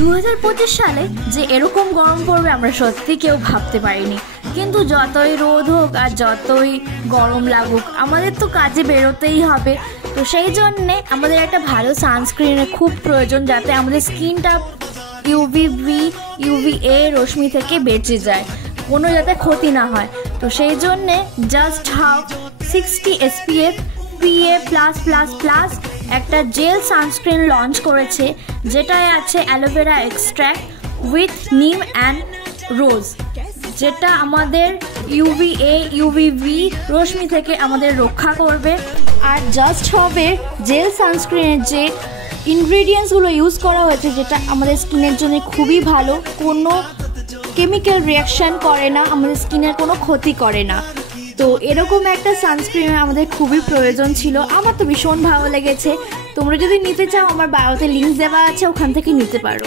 2025 সালে যে এরকম গরম পড়বে আমরা সত্যি কেউ ভাবতে পারিনি। কিন্তু যতই রোদ হোক আর যতই গরম লাগুক আমাদের তো কাজে বেরোতেই হবে। তো সেই জন্যে আমাদের একটা ভালো সানস্ক্রিনের খুব প্রয়োজন, যাতে আমাদের স্কিনটা UVA রশ্মি থেকে বেঁচে যায়, কোনো যাতে ক্ষতি না হয়। তো সেই জন্যে জাস্ট হাফ 60 SPF PA+++ একটা জেল সানস্ক্রিন লঞ্চ করেছে, যেটায় আছে অ্যালোভেরা এক্সট্র্যাক্ট উইথ নিম অ্যান্ড রোজ, যেটা আমাদের UVV রশ্মি থেকে আমাদের রক্ষা করবে। আর জাস্ট হবে জেল সানস্ক্রিনের যে ইনগ্রেডিয়েন্টসগুলো ইউজ করা হয়েছে, যেটা আমাদের স্কিনের জন্য খুবই ভালো, কোনো কেমিক্যাল রিয়াকশান করে না, আমাদের স্কিনের কোনো ক্ষতি করে না। তো এরকম একটা সানস্ক্রিন আমাদের খুবই প্রয়োজন ছিল। আমার তো ভীষণ ভালো লেগেছে। তোমরা যদি নিতে চাও আমার বায়োতে লিঙ্ক দেওয়া আছে, ওখান থেকে নিতে পারো।